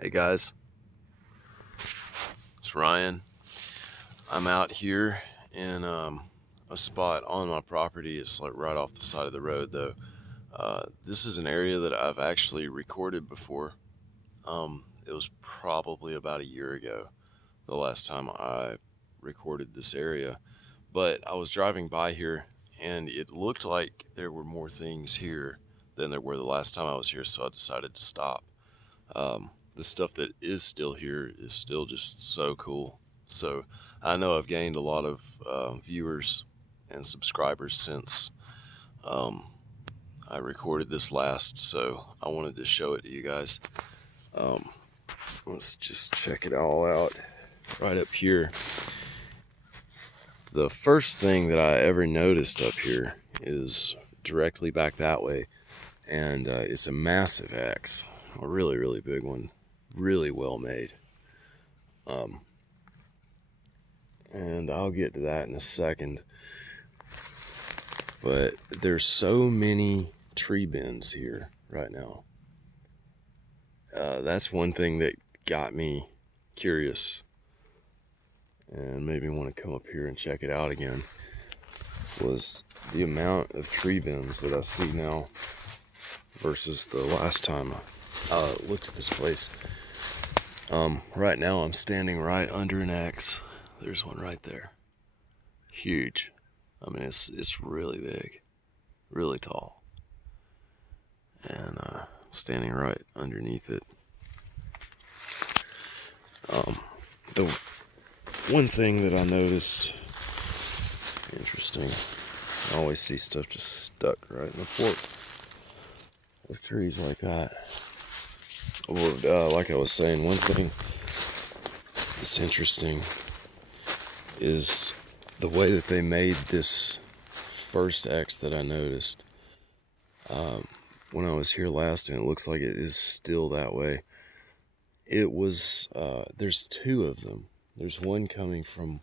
Hey guys, it's Ryan. I'm out here in a spot on my property. It's like right off the side of the road though. This is an area that I've actually recorded before. It was probably about a year ago, the last time I recorded this area. But I was driving by here and it looked like there were more things here than there were the last time I was here, so I decided to stop. The stuff that is still here is still just so cool. So I know I've gained a lot of viewers and subscribers since I recorded this last, so I wanted to show it to you guys. Let's just check it all out right up here. The first thing that I ever noticed up here is directly back that way, and it's a massive X, a really, really big one, really well made. And I'll get to that in a second. But there's so many tree bends here right now. That's one thing that got me curious and made me want to come up here and check it out again, was the amount of tree bends that I see now versus the last time I looked at this place. Right now I'm standing right under an X. There's one right there. Huge. I mean, it's really big, really tall. And standing right underneath it. The one thing that I noticed, it's interesting, I always see stuff just stuck right in the fork of trees like that. Or, like I was saying, one thing that's interesting is the way that they made this first X that I noticed when I was here last, and it looks like it is still that way. It was, there's two of them. There's one coming from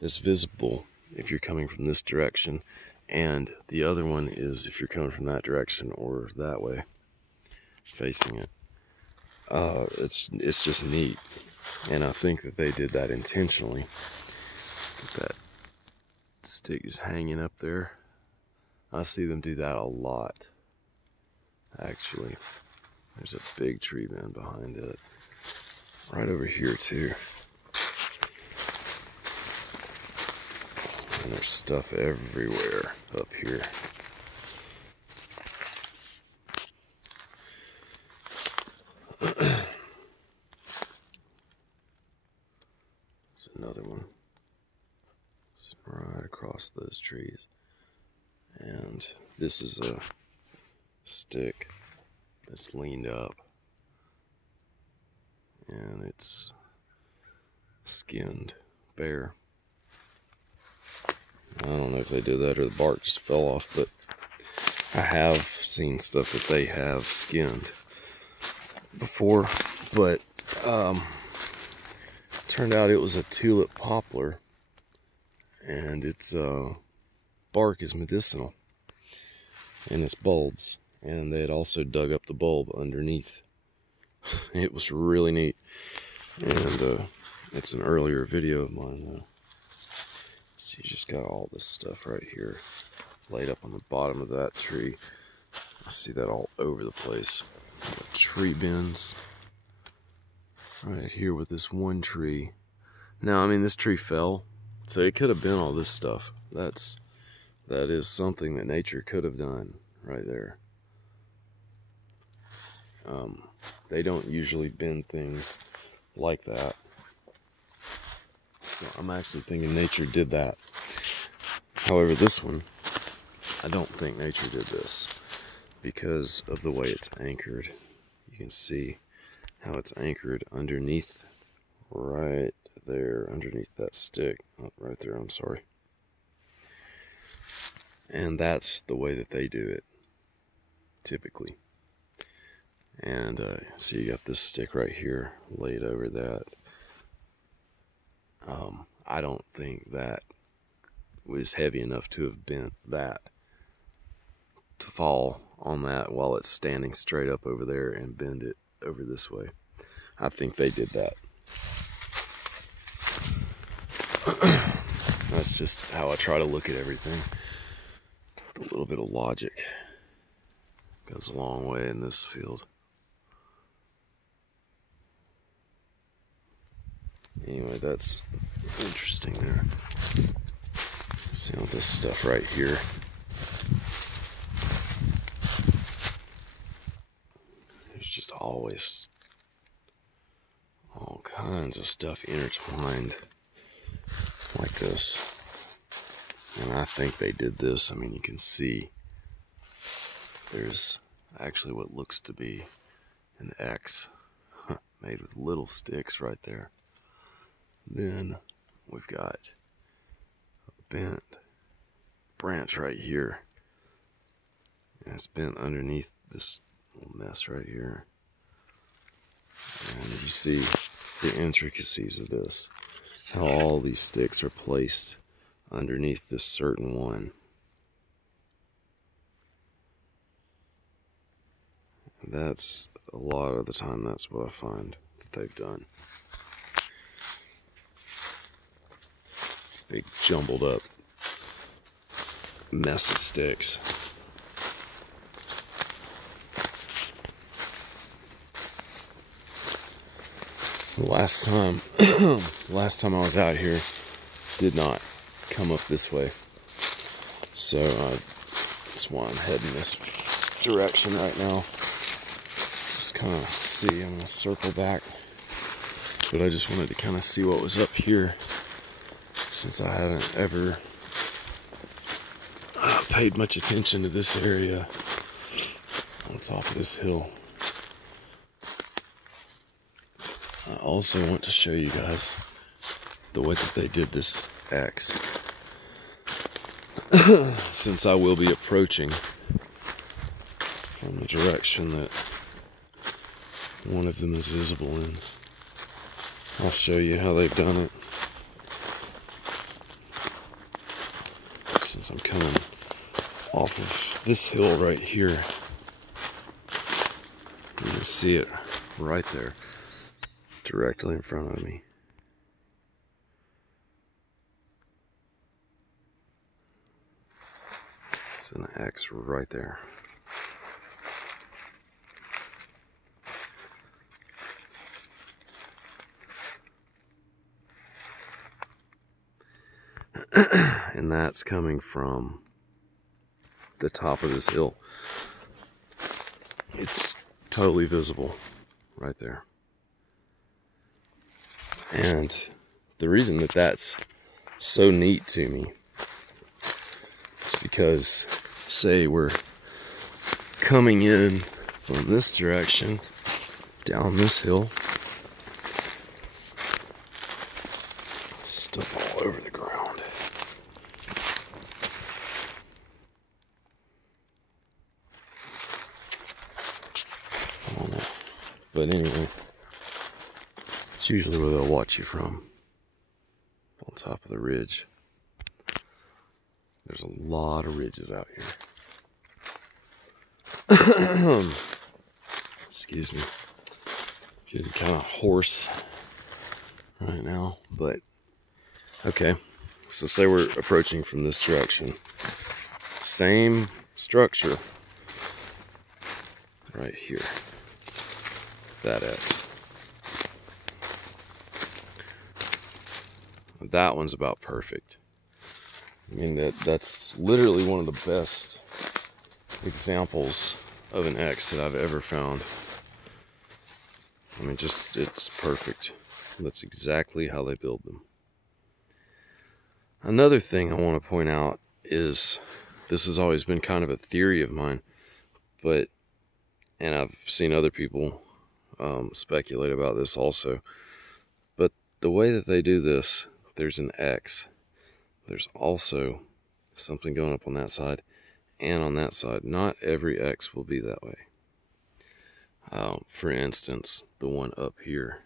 this visible if you're coming from this direction, and the other one is if you're coming from that direction or that way, facing it. It's just neat, and I think that they did that intentionally. That stick is hanging up there. I see them do that a lot, actually. There's a big tree bend behind it, right over here too. And there's stuff everywhere up here. There's another one. It's right across those trees. And this is a stick that's leaned up. And it's skinned bare. I don't know if they did that or the bark just fell off, but I have seen stuff that they have skinned before, but turned out it was a tulip poplar, and its bark is medicinal, and its bulbs, and they had also dug up the bulb underneath. It was really neat, and it's an earlier video of mine though. So you just got all this stuff right here laid up on the bottom of that tree. I see that all over the place. Tree bends right here with this one tree. Now, I mean, this tree fell, so it could have been all this stuff. That is something that nature could have done right there. They don't usually bend things like that. So I'm actually thinking nature did that. However, this one, I don't think nature did this because of the way it's anchored. You can see how it's anchored underneath, right there, underneath that stick. Oh, right there, I'm sorry. And that's the way that they do it, typically. And so you got this stick right here laid over that. I don't think that was heavy enough to have bent that to fall on that while it's standing straight up over there and bend it over this way. I think they did that. That's just how I try to look at everything. A little bit of logic goes a long way in this field. Anyway, that's interesting there. See all this stuff right here. There's just always all kinds of stuff intertwined like this. And I think they did this. I mean, you can see there's actually what looks to be an X made with little sticks right there. Then we've got a bent branch right here. And it's bent underneath this little mess right here. And you see the intricacies of this. How all these sticks are placed underneath this certain one. That's a lot of the time, that's what I find that they've done. Big jumbled up mess of sticks. Last time I was out here, did not come up this way. So that's why I'm heading this direction right now. Just kind of see, I'm going to circle back. But I just wanted to kind of see what was up here, since I haven't ever paid much attention to this area on top of this hill. I also want to show you guys the way that they did this X. Since I will be approaching from the direction that one of them is visible in, I'll show you how they've done it. Since I'm coming off of this hill right here, you can see it right there, directly in front of me. It's an X right there. And that's coming from the top of this hill. It's totally visible right there. And the reason that that's so neat to me is because, say we're coming in from this direction down this hill, stuff all over the ground. But anyway, it's usually where they'll watch you from, on top of the ridge. There's a lot of ridges out here. Excuse me. Getting kind of hoarse right now, but okay. So say we're approaching from this direction. Same structure right here. That X. That one's about perfect. I mean, that's literally one of the best examples of an X that I've ever found. I mean, just, it's perfect. That's exactly how they build them. Another thing I want to point out is, this has always been kind of a theory of mine, but, and I've seen other people speculate about this also, but the way that they do this, there's an X, there's also something going up on that side and on that side. Not every X will be that way. For instance, the one up here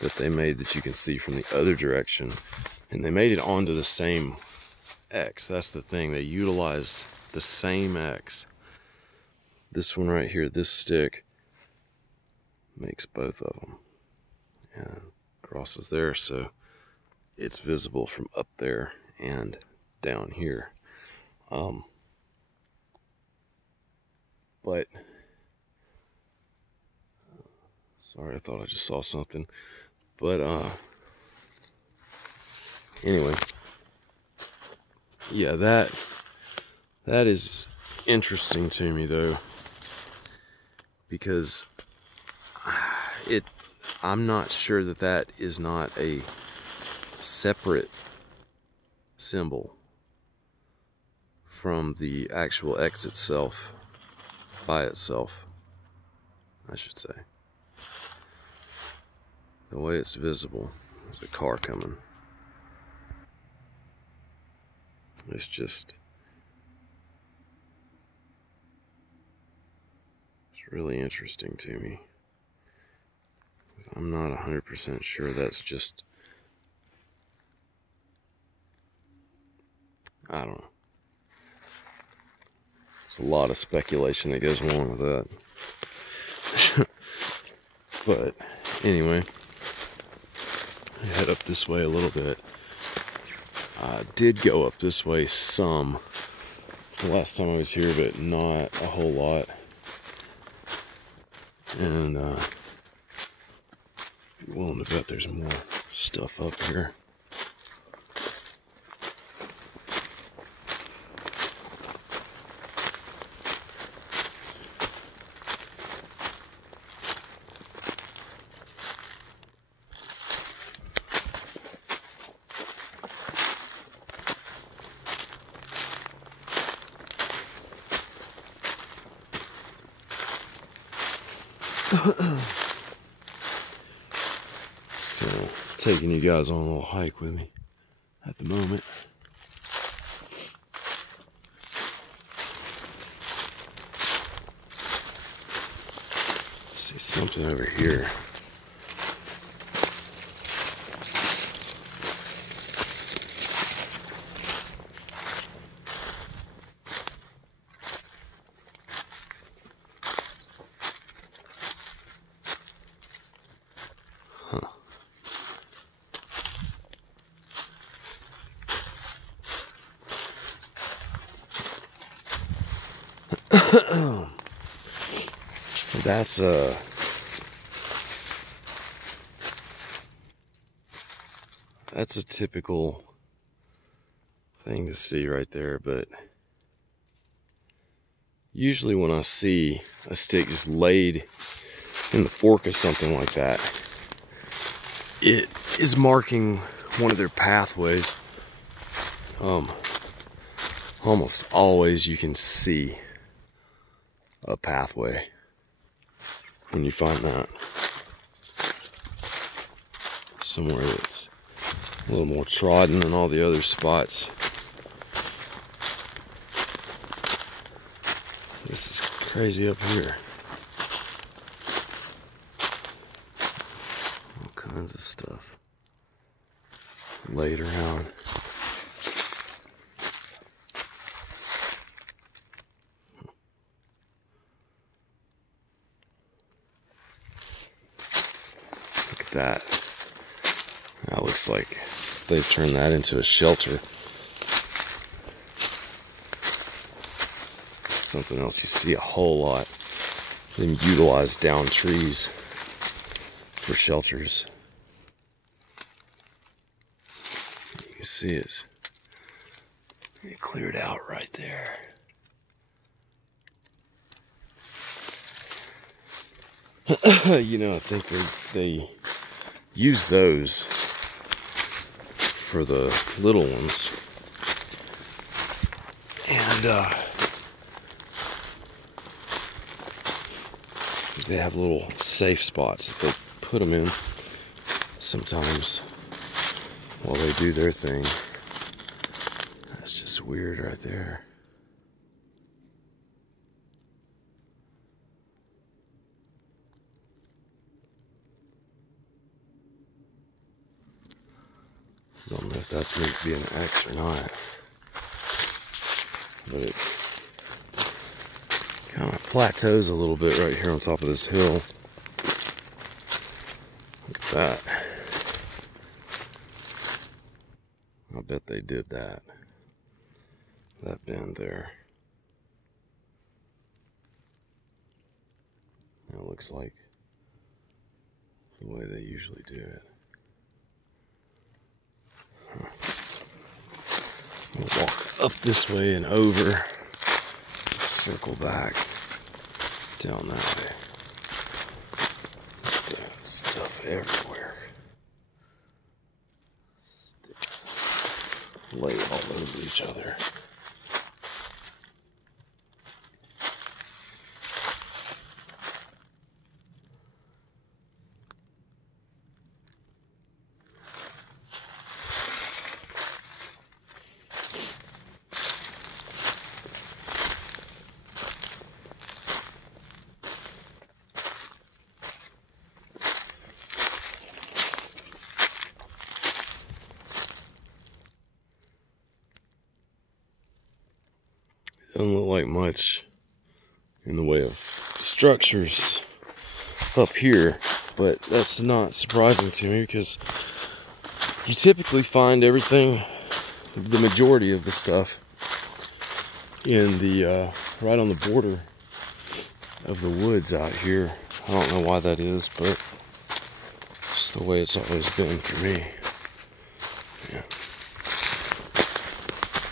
that they made that you can see from the other direction, and they made it onto the same X. That's the thing, they utilized the same X. This one right here, this stick, makes both of them. and crosses there, so it's visible from up there and down here. But sorry, I thought I just saw something. But anyway, yeah, that is interesting to me though, because I'm not sure that is not a separate symbol from the actual X itself, by itself, I should say. The way it's visible, there's a car coming. It's really interesting to me. I'm not 100% sure that's just, I don't know. There's a lot of speculation that goes along with that. But anyway, I head up this way a little bit. I did go up this way some the last time I was here, but not a whole lot. And willing to bet there's more stuff up here. So, taking you guys on a little hike with me at the moment. See something over here. That's a typical thing to see right there, but usually when I see a stick just laid in the fork of something like that, it is marking one of their pathways. Almost always you can see a pathway when you find that. Somewhere that's a little more trodden than all the other spots. This is crazy up here. All kinds of stuff laid around. Look at that. That looks like they've turned that into a shelter. Something else you see a whole lot. Them utilize down trees for shelters. You can see it cleared out right there. You know, I think they use those for the little ones. And they have little safe spots that they put them in sometimes while they do their thing. That's just weird right there. Don't know if that's meant to be an X or not, but it kind of plateaus a little bit right here on top of this hill. Look at That. I bet they did that. That bend there. It looks like the way they usually do it. We'll walk up this way and over. Circle back down that way. That stuff everywhere. Sticks lay all over each other. Doesn't look like much in the way of structures up here, but that's not surprising to me because you typically find everything, the majority of the stuff, in the right on the border of the woods out here. I don't know why that is, but it's just the way it's always been for me. Yeah.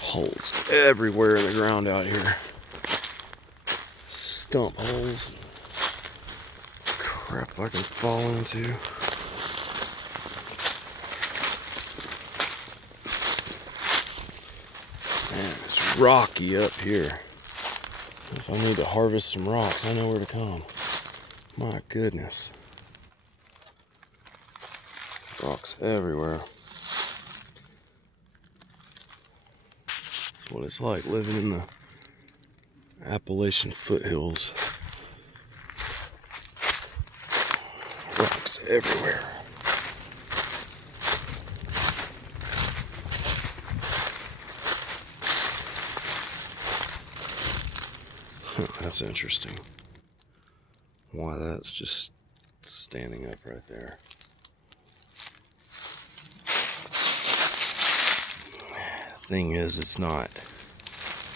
Holes everywhere in the ground out here. Stump holes. Crap I can fall into. Man, it's rocky up here. If I need to harvest some rocks, I know where to come. My goodness. Rocks everywhere. That's what it's like living in the Appalachian foothills. Rocks everywhere. That's interesting. Why that's just standing up right there. Thing is, it's not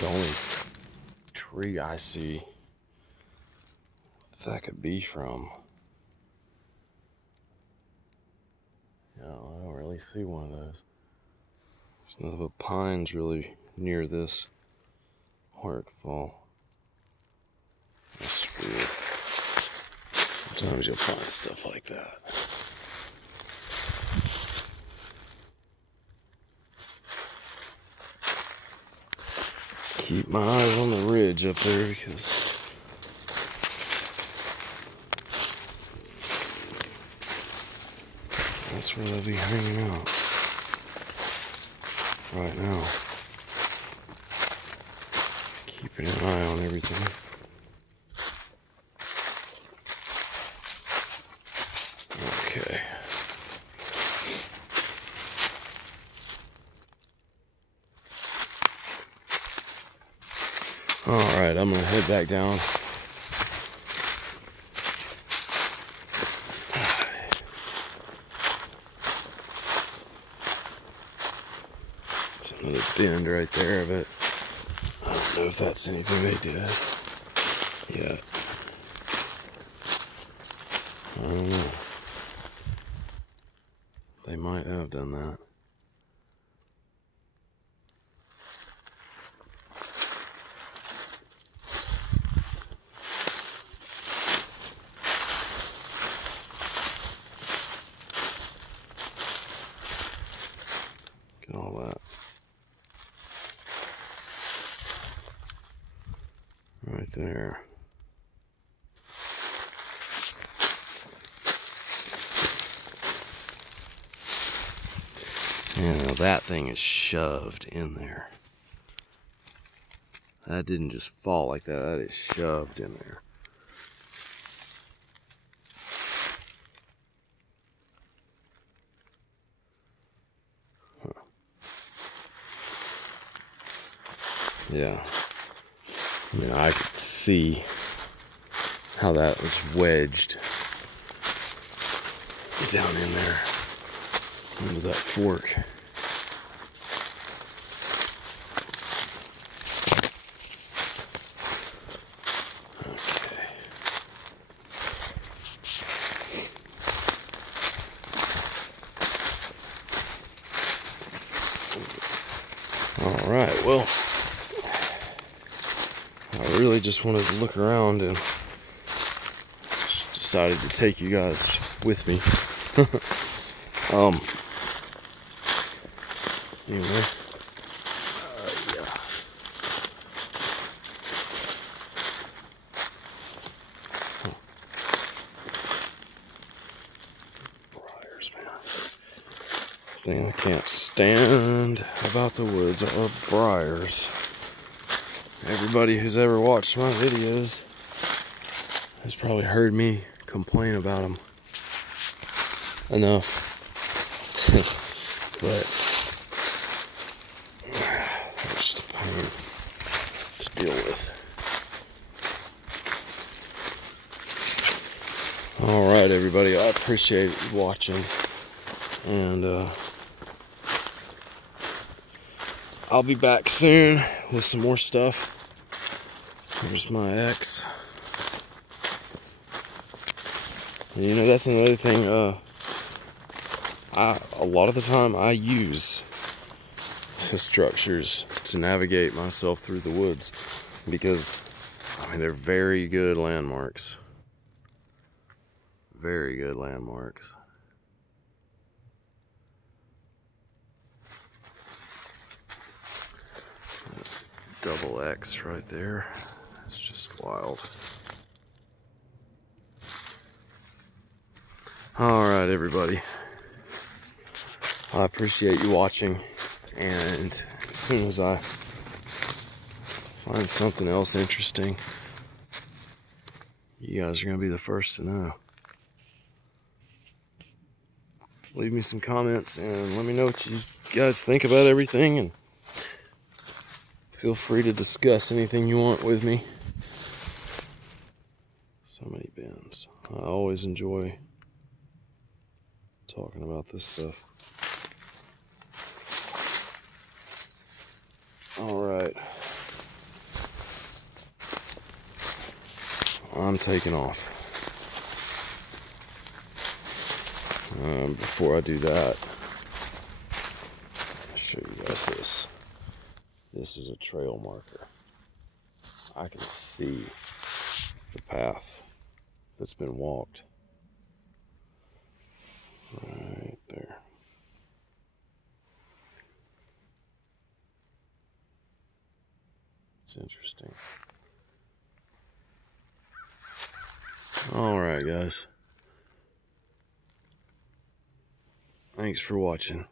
the only tree I see that could be from. Yeah, I don't really see one of those. There's nothing but pines really near this waterfall. That's weird. Sometimes you'll find stuff like that. Keep my eyes on the ridge up there because that's where they'll be hanging out right now. Keeping an eye on everything. Okay. Alright, I'm gonna head back down. There's another bend right there, but I don't know if that's anything they did yet. I don't know. They might have done that. Get all that. Right there. Yeah, now that thing is shoved in there. That didn't just fall like that, that is shoved in there. Huh. Yeah. I mean, I could see how that was wedged down in there into that fork. All right, well, I really just wanted to look around and decided to take you guys with me. Anyway, yeah. Briars, man. Thing I can't stand about the woods are briars. Everybody who's ever watched my videos has probably heard me complain about them enough. But they're just a pain to deal with. Alright, everybody, I appreciate you watching, and I'll be back soon with some more stuff. Here's my ex. And you know, that's another thing, a lot of the time I use the structures to navigate myself through the woods, because, I mean, they're very good landmarks. Very good landmarks. Double X right there. It's just wild. Alright, everybody. I appreciate you watching, and as soon as I find something else interesting, you guys are going to be the first to know. Leave me some comments and let me know what you guys think about everything, and feel free to discuss anything you want with me. So many bins. I always enjoy talking about this stuff. Alright. I'm taking off. Before I do that, I'll show you guys this. This is a trail marker. I can see the path that's been walked right there. It's interesting. Alright, guys. Thanks for watching.